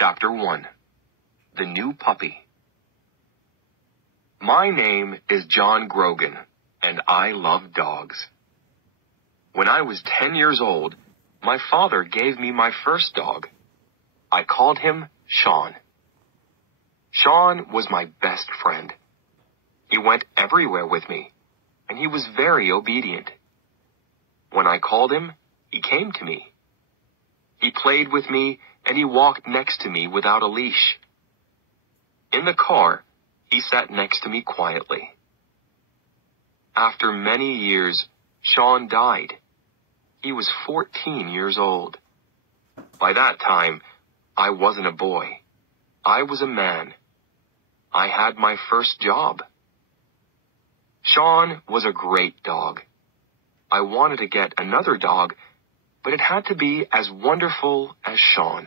Chapter 1. The New Puppy. My name is John Grogan, and I love dogs. When I was 10 years old, my father gave me my first dog. I called him Sean. Sean was my best friend. He went everywhere with me, and he was very obedient. When I called him, he came to me. He played with me, and he walked next to me without a leash. In the car, he sat next to me quietly. After many years, Sean died. He was 14 years old. By that time, I wasn't a boy. I was a man. I had my first job. Sean was a great dog. I wanted to get another dog, but it had to be as wonderful as Sean.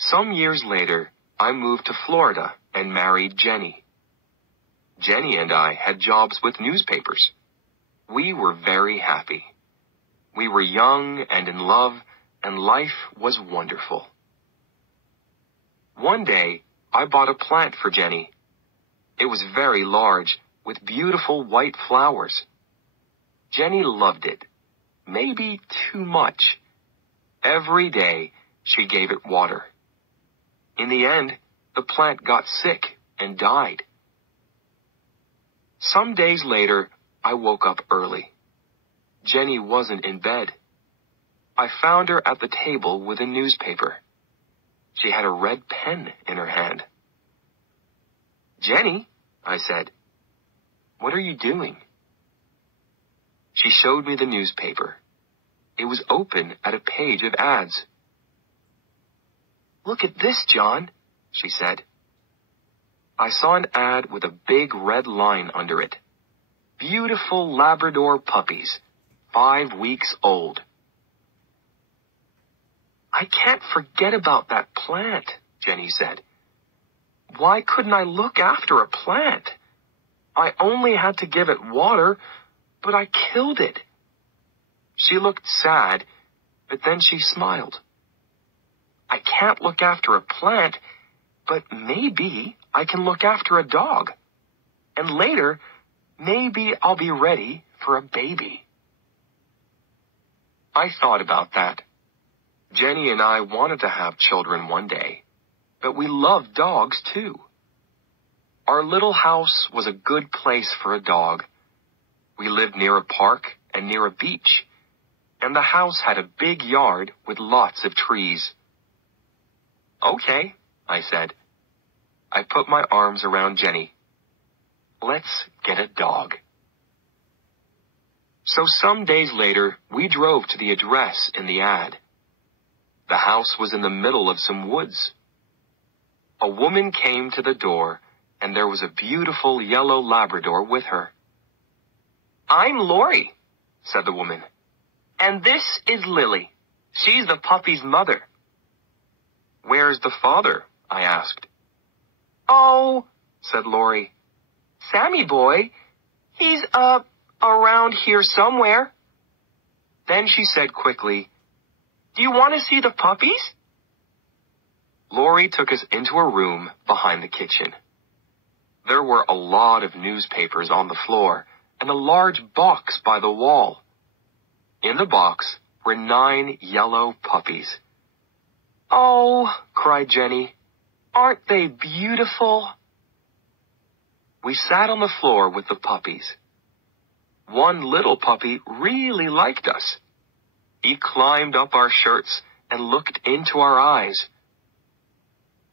Some years later, I moved to Florida and married Jenny. Jenny and I had jobs with newspapers. We were very happy. We were young and in love, and life was wonderful. One day, I bought a plant for Jenny. It was very large, with beautiful white flowers. Jenny loved it. Maybe too much. Every day, she gave it water. In the end, the plant got sick and died. Some days later, I woke up early. Jenny wasn't in bed. I found her at the table with a newspaper. She had a red pen in her hand. "Jenny," I said, "what are you doing?" She showed me the newspaper. It was open at a page of ads. "Look at this, John," she said. I saw an ad with a big red line under it. Beautiful Labrador puppies, 5 weeks old. "I can't forget about that plant," Jenny said. "Why couldn't I look after a plant? I only had to give it water, but I killed it." She looked sad, but then she smiled. "I can't look after a plant, but maybe I can look after a dog. And later, maybe I'll be ready for a baby." I thought about that. Jenny and I wanted to have children one day, but we loved dogs too. Our little house was a good place for a dog. We lived near a park and near a beach, and the house had a big yard with lots of trees. "Okay," I said. I put my arms around Jenny. "Let's get a dog." So some days later, we drove to the address in the ad. The house was in the middle of some woods. A woman came to the door, and there was a beautiful yellow Labrador with her. "I'm Lori," said the woman. "And this is Lily. She's the puppy's mother." "Where's the father?" I asked. "Oh," said Lori, "Sammy boy, he's, around here somewhere." Then she said quickly, "Do you want to see the puppies?" Lori took us into a room behind the kitchen. There were a lot of newspapers on the floor and a large box by the wall. In the box were 9 yellow puppies. "Oh," cried Jenny, "aren't they beautiful?" We sat on the floor with the puppies. One little puppy really liked us. He climbed up our shirts and looked into our eyes.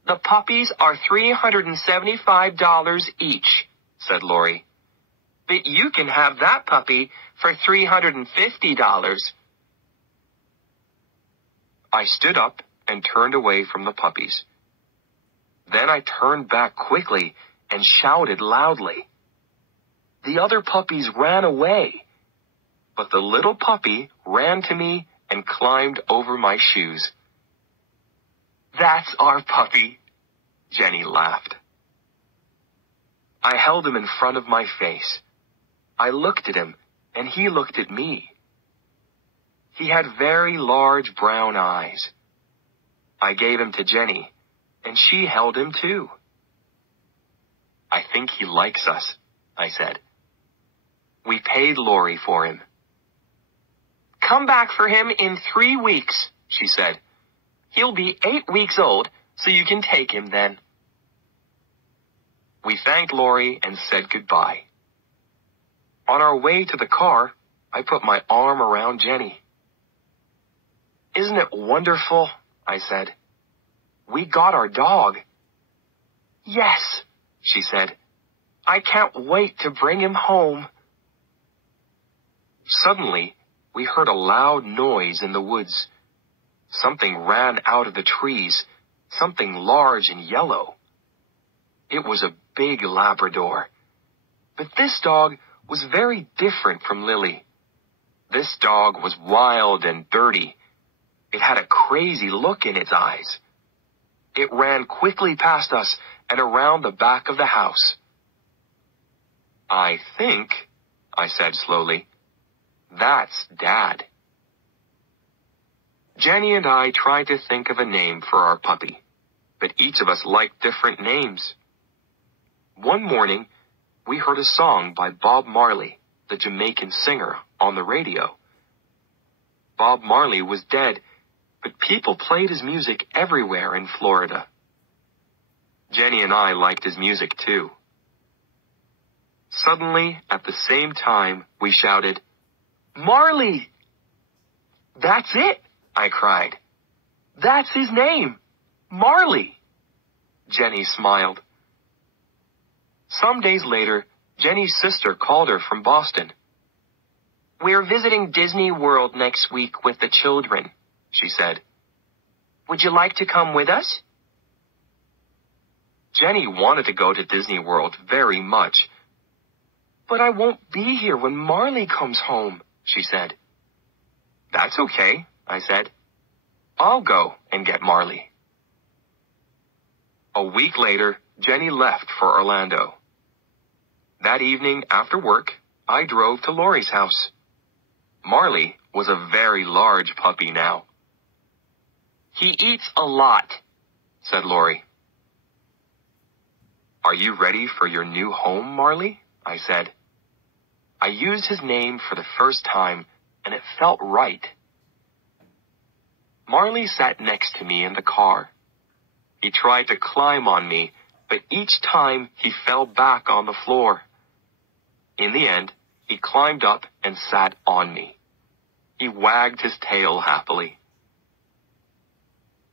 "The puppies are $375 each," said Lori. "But you can have that puppy for $350. I stood up and turned away from the puppies. Then I turned back quickly and shouted loudly. The other puppies ran away, but the little puppy ran to me and climbed over my shoes. "That's our puppy," Jenny laughed. I held him in front of my face. I looked at him, and he looked at me. He had very large brown eyes. I gave him to Jenny, and she held him too. I think he likes us, I said. We paid Lori for him. Come back for him in 3 weeks, she said. He'll be 8 weeks old, so you can take him then. We thanked Lori and said goodbye. On our way to the car, I put my arm around Jenny. Isn't it wonderful? I said. We got our dog. Yes, she said. I can't wait to bring him home. Suddenly, we heard a loud noise in the woods. Something ran out of the trees, something large and yellow. It was a big Labrador. But this dog was very different from Lily. This dog was wild and dirty. It had a crazy look in its eyes. It ran quickly past us and around the back of the house. I think, I said slowly, that's Dad. Jenny and I tried to think of a name for our puppy, but each of us liked different names. One morning, we heard a song by Bob Marley, the Jamaican singer, on the radio. Bob Marley was dead, but people played his music everywhere in Florida. Jenny and I liked his music too. Suddenly, at the same time, we shouted, Marley! That's it, I cried. That's his name, Marley. Jenny smiled. Some days later, Jenny's sister called her from Boston. We're visiting Disney World next week with the children, she said. Would you like to come with us? Jenny wanted to go to Disney World very much. But I won't be here when Marley comes home, she said. That's okay, I said. I'll go and get Marley. A week later, Jenny left for Orlando. That evening after work, I drove to Lori's house. Marley was a very large puppy now. He eats a lot, said Lori. Are you ready for your new home, Marley? I said. I used his name for the first time, and it felt right. Marley sat next to me in the car. He tried to climb on me, but each time he fell back on the floor. In the end, he climbed up and sat on me. He wagged his tail happily.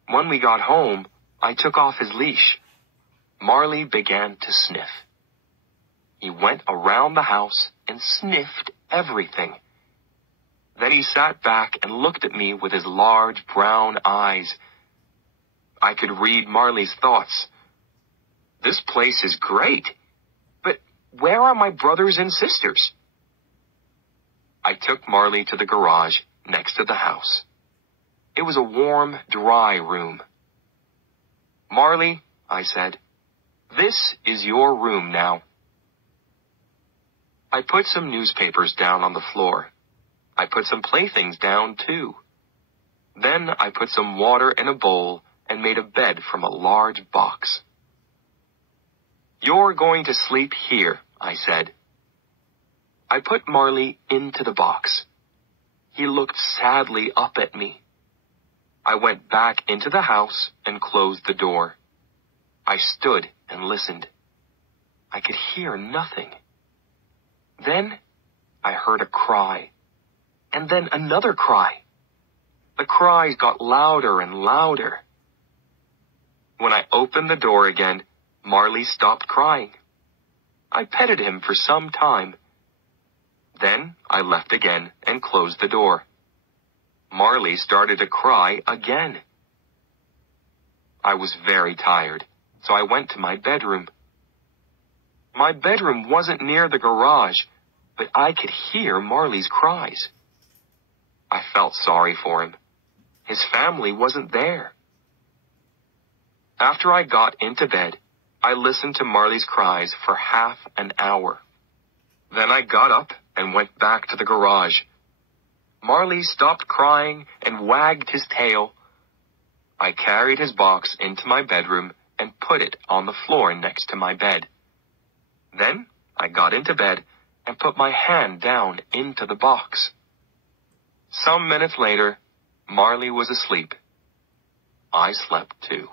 When we got home, I took off his leash. Marley began to sniff. He went around the house and sniffed everything. Then he sat back and looked at me with his large brown eyes. I could read Marley's thoughts. This place is great, but where are my brothers and sisters? I took Marley to the garage next to the house. It was a warm, dry room. Marley, I said, this is your room now. I put some newspapers down on the floor. I put some playthings down too. Then I put some water in a bowl and made a bed from a large box. You're going to sleep here, I said. I put Marley into the box. He looked sadly up at me. I went back into the house and closed the door. I stood and listened. I could hear nothing. Then I heard a cry, and then another cry. The cries got louder and louder. When I opened the door again, Marley stopped crying. I petted him for some time. Then I left again and closed the door. Marley started to cry again. I was very tired, so I went to my bedroom. My bedroom wasn't near the garage, but I could hear Marley's cries. I felt sorry for him. His family wasn't there. After I got into bed, I listened to Marley's cries for half an hour. Then I got up and went back to the garage. Marley stopped crying and wagged his tail. I carried his box into my bedroom and put it on the floor next to my bed. Then I got into bed and put my hand down into the box. Some minutes later, Marley was asleep. I slept too.